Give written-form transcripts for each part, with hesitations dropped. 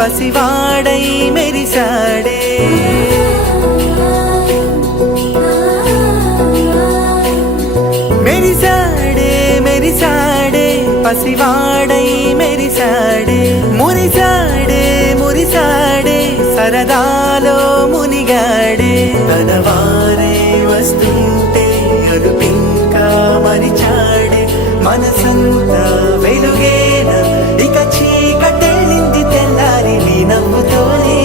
పసివాడై మెరిసాడే మెరిసాడే మెరిసాడే పసివాడై మెరిసాడే మురిసాడే మురిసాడే సరదాలో మునిగాడే తనవారే వస్తుంటే అదుపింకా మరిచాడే మనసంతా వెలుగేన ఇక చీకటెళ్ళింది తెల్లారి నీ నవ్వుతోనే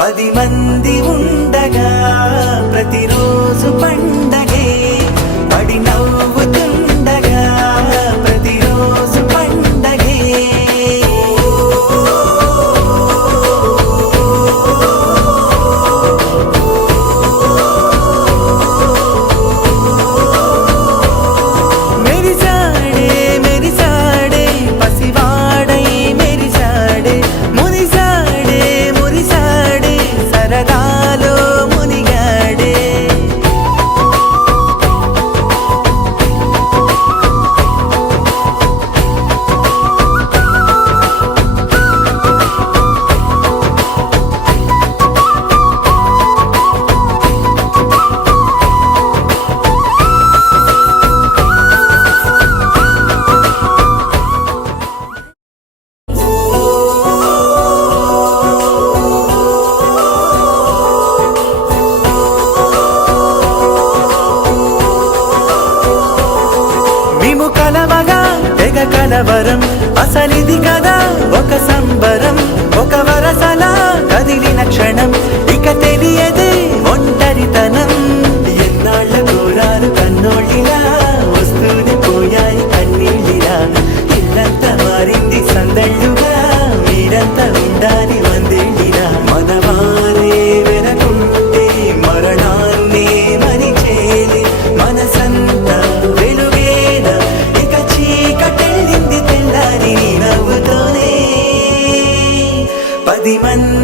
10 మంది ఉండగా ప్రతిరోజు పండగే పడి నవ్వుతుండగా ప్రతిరోజు పండగే కలవరం అసలిది కదా ఒక సంబరం ఒక వరసలా కదిలిన క్షణం ఇక తెలియదే ఒంటరితనం ఎన్నాళ్ళ కోరాలు కన్నోళ్ళిలా వస్తూనే పోయాయి కన్నీళ్ళిలా ఇల్లంతా మారింది సందళ్ళుగా మీరంతా ఉండాలి వందేళ్ళిలా మనవారే వెనకుంటే మరణాన్నే మరిచేది మనసంతా వెలుగేనా ఇక చీకటెళ్ళింది తెల్లారి నవ్వుతోనే 10 మంది